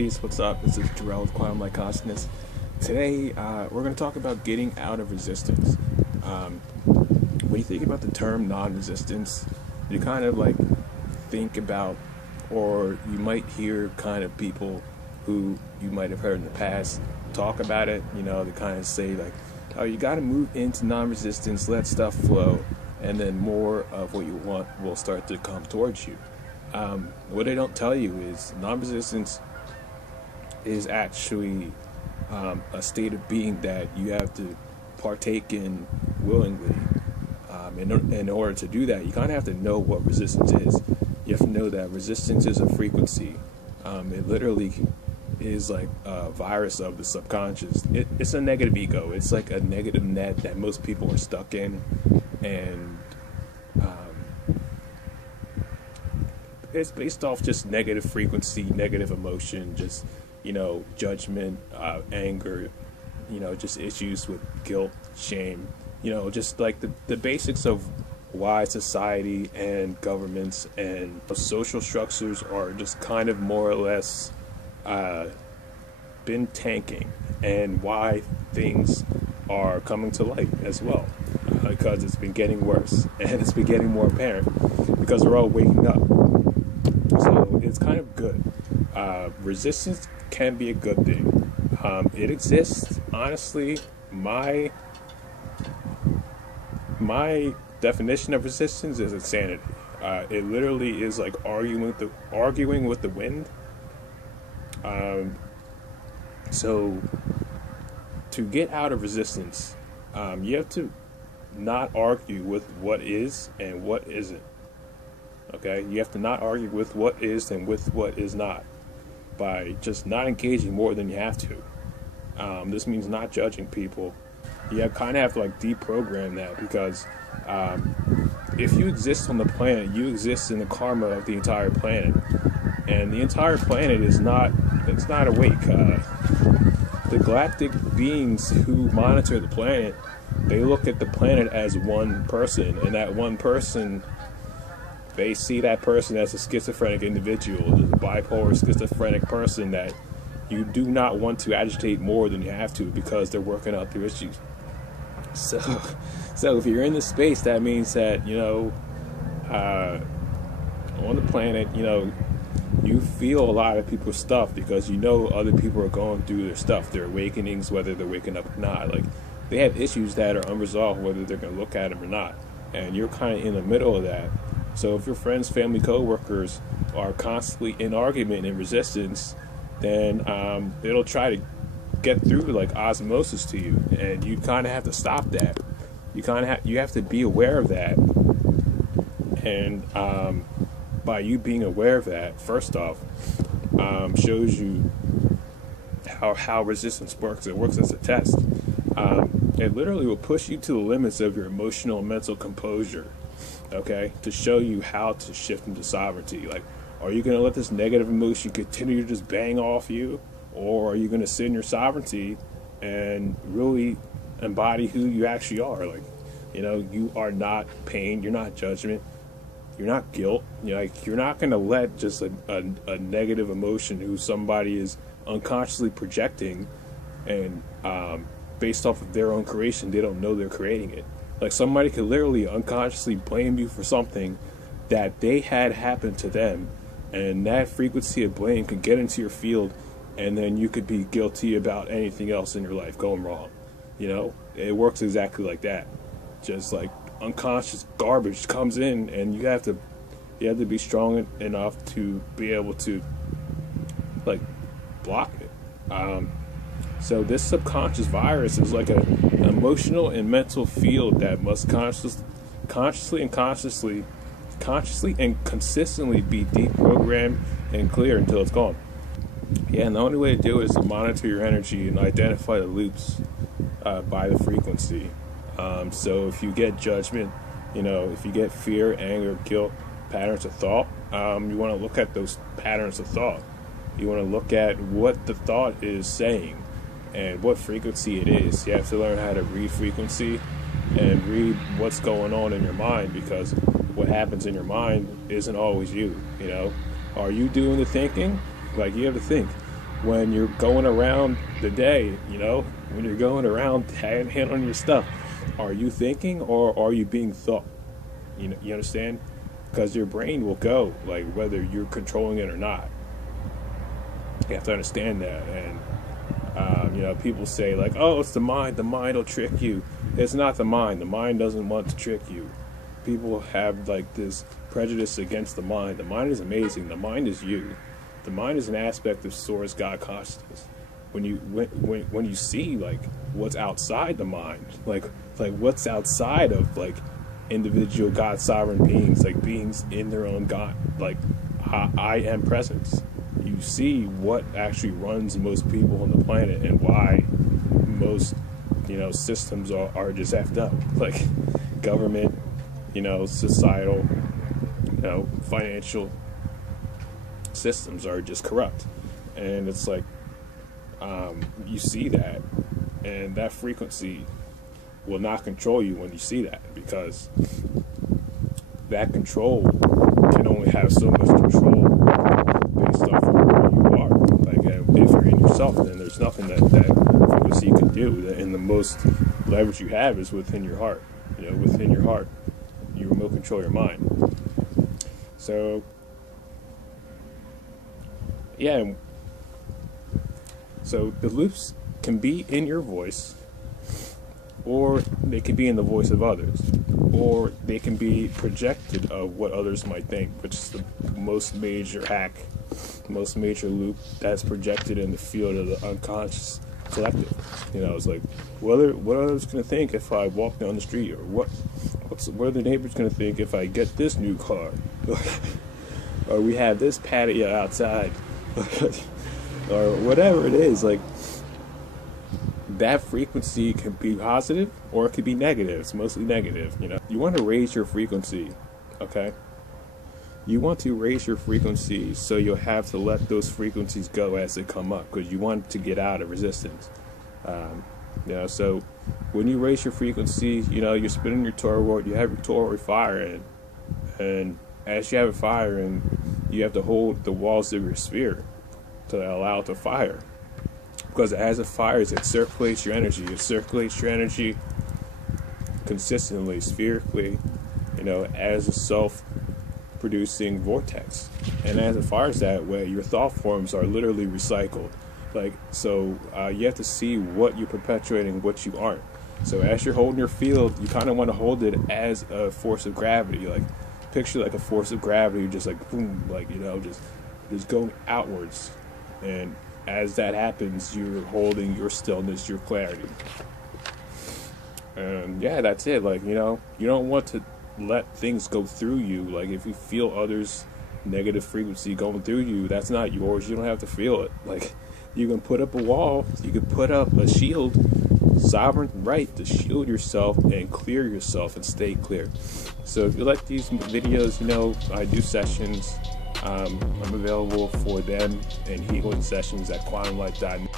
Peace, what's up? This is Jarrell with Quantum Light Consciousness. Today, we're going to talk about getting out of resistance. When you think about the term non-resistance, you kind of like think about, or you might hear kind of people who you might have heard in the past talk about it. You know, they kind of say like, oh, you got to move into non-resistance, let stuff flow, and then more of what you want will start to come towards you. What they don't tell you is non-resistance is actually a state of being that you have to partake in willingly. In order to do that, you kind of have to know what resistance is. You have to know that resistance is a frequency. It literally is like a virus of the subconscious. It's a negative ego. It's like a negative net that most people are stuck in, and it's based off just negative frequency, negative emotion, just, you know, judgment, anger, you know, just issues with guilt, shame, you know, just like the basics of why society and governments and social structures are just kind of more or less been tanking, and why things are coming to light as well, because it's been getting worse and it's been getting more apparent because we're all waking up. So it's kind of good. Resistance can be a good thing. It exists. Honestly, my definition of resistance is insanity. It literally is like arguing with the wind. So to get out of resistance, you have to not argue with what is and what isn't. Okay, you have to not argue with what is and with what is not, by just not engaging more than you have to. This means not judging people. You kind of have to like deprogram that, because if you exist on the planet, you exist in the karma of the entire planet, and the entire planet is not awake. The galactic beings who monitor the planet, they look at the planet as one person, and that one person, they see that person as a schizophrenic individual, as a bipolar schizophrenic person that you do not want to agitate more than you have to, because they're working out their issues. So if you're in this space, that means that, you know, on the planet, you know, you feel a lot of people's stuff, because you know other people are going through their stuff, their awakenings, whether they're waking up or not. Like, they have issues that are unresolved, whether they're going to look at them or not. And you're kind of in the middle of that. So if your friends, family, co-workers are constantly in argument and resistance, then it'll try to get through like osmosis to you, and you kind of have to stop that. You have to be aware of that, and by you being aware of that, first off, shows you how resistance works. It works as a test. It literally will push you to the limits of your emotional and mental composure. Okay, to show you how to shift into sovereignty. Like, are you going to let this negative emotion continue to just bang off you, or are you going to sit in your sovereignty and really embody who you actually are? Like, you know, you are not pain, you're not judgment, you're not guilt. You're not going to let just a negative emotion who somebody is unconsciously projecting, and based off of their own creation, they don't know they're creating it. Like, somebody could literally unconsciously blame you for something that they had happen to them, and that frequency of blame could get into your field, and then you could be guilty about anything else in your life going wrong. You know, it works exactly like that. Just like unconscious garbage comes in, and you have to be strong enough to be able to like block it. So this subconscious virus is like an emotional and mental field that must consciously and consistently be deprogrammed and clear until it's gone. Yeah, and the only way to do it is to monitor your energy and identify the loops by the frequency. So if you get judgment, you know, if you get fear, anger, guilt, patterns of thought, you want to look at those patterns of thought. You want to look at what the thought is saying and what frequency it is. You have to learn how to read frequency and read what's going on in your mind, because what happens in your mind isn't always you, you know. Are you doing the thinking? Like, you have to think. when you're going around the day, when you're going around handling your stuff, are you thinking or are you being thought? You understand? Because your brain will go, like, whether you're controlling it or not. You have to understand that. And people say, like, oh, it's the mind will trick you. It's not the mind doesn't want to trick you. People have, like, this prejudice against the mind. The mind is amazing. The mind is you. The mind is an aspect of source God consciousness. When you see, like, what's outside the mind, like what's outside of, like, individual God sovereign beings, like beings in their own God, like I am presence, you see what actually runs most people on the planet and why most systems are just effed up, like government, societal, financial systems are just corrupt. And it's like, you see that, and that frequency will not control you when you see that, because that control can only have so much control based off of where you are. Like, if you're in yourself, then there's nothing that frequency can do. And the most leverage you have is within your heart. Within your heart, you remote control your mind. So, yeah. So the loops can be in your voice, or they can be in the voice of others, or they can be projected of what others might think, which is the most major hack, most major loop that's projected in the field of the unconscious collective. It's like, what are others going to think if I walk down the street, or what are the neighbors going to think if I get this new car, or we have this patio outside, or whatever it is. Like, that frequency can be positive or it could be negative. It's mostly negative. You want to raise your frequency, okay? You want to raise your frequency, so you'll have to let those frequencies go as they come up, because you want to get out of resistance. So when you raise your frequency, you're spinning your toroid, you have your toroid firing, and as you have it firing, you have to hold the walls of your sphere to allow it to fire. Because as it fires, it circulates your energy. It circulates your energy consistently, spherically, as a self-producing vortex. And as it fires that way, your thought forms are literally recycled. Like, so you have to see what you're perpetuating, what you aren't. So as you're holding your field, you kind of want to hold it as a force of gravity. Like, picture like a force of gravity, just like boom, like, just going outwards. And as that happens, you're holding your stillness, your clarity. And yeah, that's it. Like, you don't want to let things go through you. Like, if you feel others' negative frequency going through you, that's not yours. You don't have to feel it. Like, you can put up a wall, you can put up a shield, sovereign right to shield yourself and clear yourself and stay clear. So if you like these videos, I do sessions. I'm available for them and healing sessions at quantumlight.net.